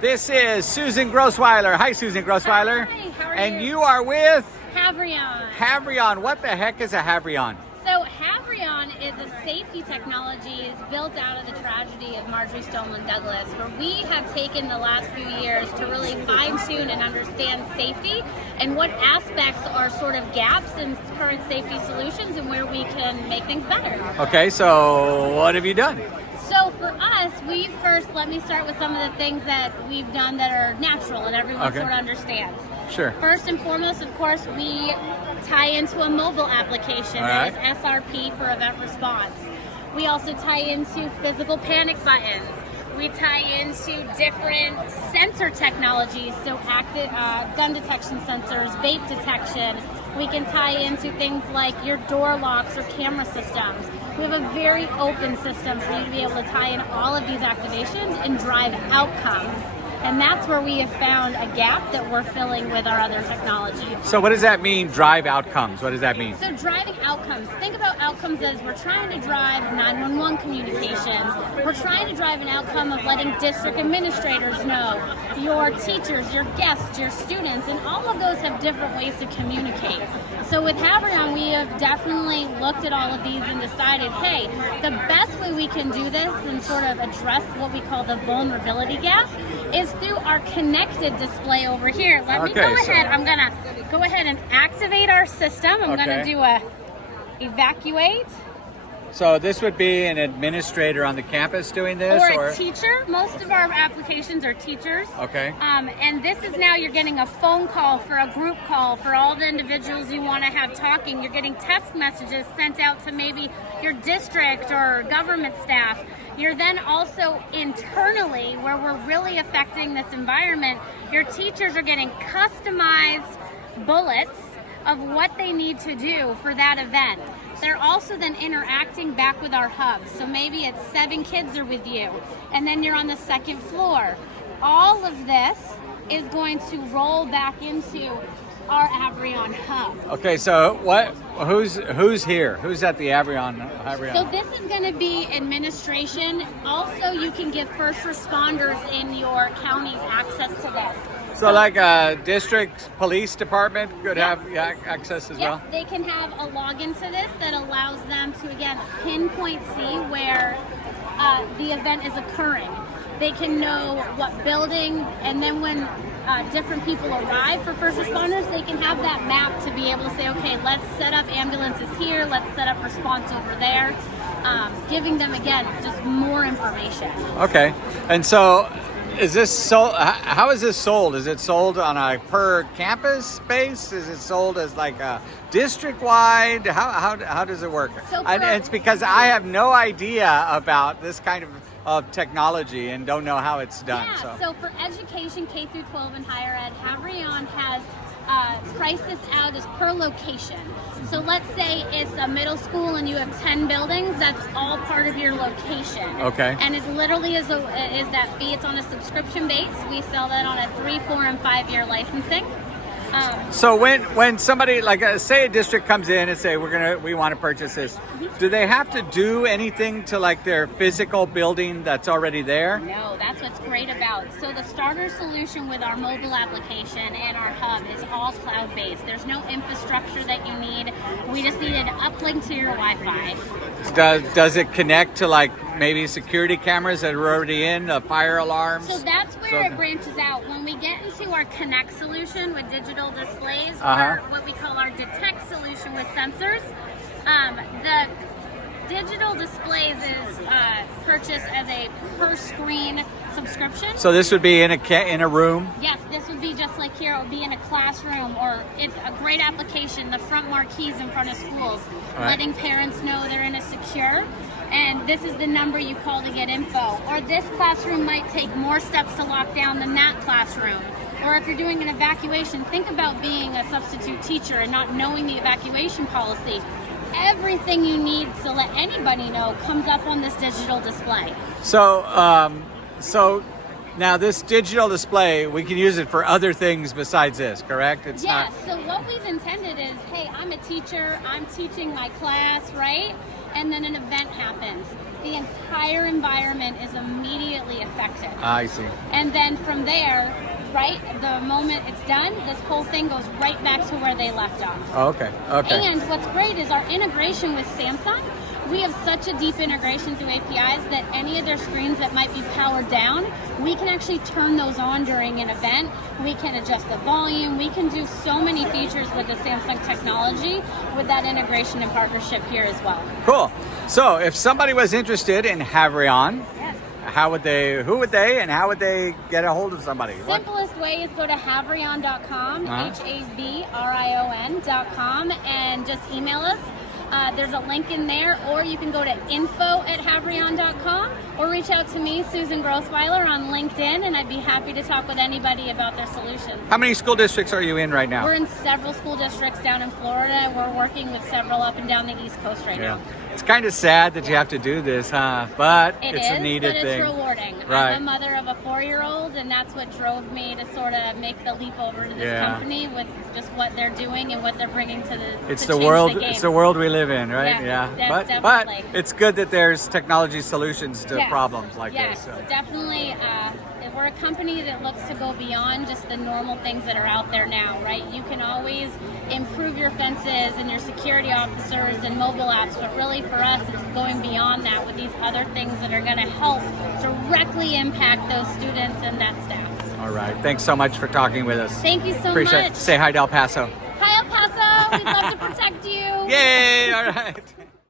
This is Susan Grossweiler. Hi, Susan Grossweiler. Hi, how are you? And you are with HAVRION. HAVRION. What the heck is a HAVRION? So HAVRION is a safety technology built out of the tragedy of Marjory Stoneman Douglas, where we have taken the last few years to really fine-tune and understand safety and what aspects are sort of gaps in current safety solutions and where we can make things better. Okay, so what have you done? So for us, let me start with some of the things that we've done that are natural and everyone sort of understands. Sure. First and foremost, of course, we tie into a mobile application that is SRP for event response. We also tie into physical panic buttons. We tie into different sensor technologies, so active gun detection sensors, vape detection. We can tie into things like your door locks or camera systems. We have a very open system for you to be able to tie in all of these activations and drive outcomes. And that's where we have found a gap that we're filling with our other technology. So what does that mean, drive outcomes? What does that mean? So driving outcomes, think about outcomes as we're trying to drive 911 communications. We're trying to drive an outcome of letting district administrators know, your teachers, your guests, your students, and all of those have different ways to communicate. So with HAVRION, we have definitely looked at all of these and decided, hey, the best way we can do this and sort of address what we call the vulnerability gap is through our connected display over here. Let me go ahead. I'm gonna go ahead and activate our system. I'm gonna do a evacuate. So this would be an administrator on the campus doing this? Or a teacher. Most of our applications are teachers. Okay. And this is now you're getting a phone call for a group call for all the individuals you want to have talking. You're getting text messages sent out to maybe your district or government staff. You're then also internally, where we're really affecting this environment, your teachers are getting customized bullets of what they need to do for that event. They're also then interacting back with our hub. So maybe it's 7 kids are with you, and then you're on the 2nd floor. All of this is going to roll back into our HAVRION hub. Okay, so who's here? Who's at the HAVRION? So this is going to be administration. Also, you can give first responders in your counties access to this. So like a district police department could have access as well? They can have a login to this that allows them to, again, pinpoint see where the event is occurring. They can know what building, and then when different people arrive for first responders, they can have that map to be able to say, okay, let's set up ambulances here, let's set up response over there, giving them, again, just more information. Okay, and so is this sold? How is this sold? Is it sold on a per campus base? Is it sold as like a district wide? How does it work? So it's because I have no idea about this kind of technology and don't know how it's done. So for education, K through 12 and higher ed, HAVRION has priced this out as per location. So let's say it's a middle school and you have 10 buildings, that's all part of your location. Okay. And it literally is that fee. It's on a subscription base. We sell that on a 3, 4, and 5-year licensing. So when somebody, like say a district comes in and say we want to purchase this, do they have to do anything to like their physical building that's already there? No, that's what's great about it. So the starter solution with our mobile application and our hub is all cloud-based. There's no infrastructure that you need. We just need an uplink to your Wi-Fi. Does it connect to like maybe security cameras that are already in, fire alarms? So that's where it branches out. When we get into our Connect solution with digital displays, or what we call our Detect solution with sensors, the digital displays is purchased as a per screen subscription. So this would be in a room? Yes, this would be just like here. It would be in a classroom, or it's a great application, the front marquees in front of schools, letting parents know they're in a secure, and this is the number you call to get info. Or this classroom might take more steps to lock down than that classroom. Or if you're doing an evacuation, think about being a substitute teacher and not knowing the evacuation policy. Everything you need to let anybody know comes up on this digital display. So now this digital display, we can use it for other things besides this, correct? So what we've intended is, hey, I'm a teacher, I'm teaching my class, right? And then an event happens. the entire environment is immediately affected. I see. And then from there, right, the moment it's done, this whole thing goes right back to where they left off. Okay. Okay. And what's great is our integration with Samsung. We have such a deep integration through APIs that any of their screens that might be powered down, we can actually turn those on during an event. We can adjust the volume. We can do so many features with the Samsung technology with that integration and partnership here as well. Cool. So if somebody was interested in HAVRION, Yes. who would they, and how would they get a hold of somebody? What? Simplest way is go to havrion.com, HAVRION.com, and just email us. There's a link in there, or you can go to info@havrion.com, or reach out to me, Susan Grossweiler, on LinkedIn, and I'd be happy to talk with anybody about their solutions. How many school districts are you in right now? We're in several school districts down in Florida. We're working with several up and down the East Coast right now. It's kind of sad that you have to do this, huh? But it's a needed but thing. It's rewarding. Right. I'm a mother of a 4-year-old, and that's what drove me to sort of make the leap over to this company with just what they're doing and what they're bringing to the. It's to the change world. The game. It's the world we live in, right? Yeah, But definitely. it's good that there's technology solutions to problems like yes, this. So. Definitely. We're a company that looks to go beyond just the normal things that are out there now, right? You can always improve your fences and your security officers and mobile apps, but really for us, it's going beyond that with these other things that are going to help directly impact those students and that staff. All right. Thanks so much for talking with us. Thank you so Appreciate much. it. Say hi to El Paso. Hi, El Paso. We'd love to protect you. Yay! All right.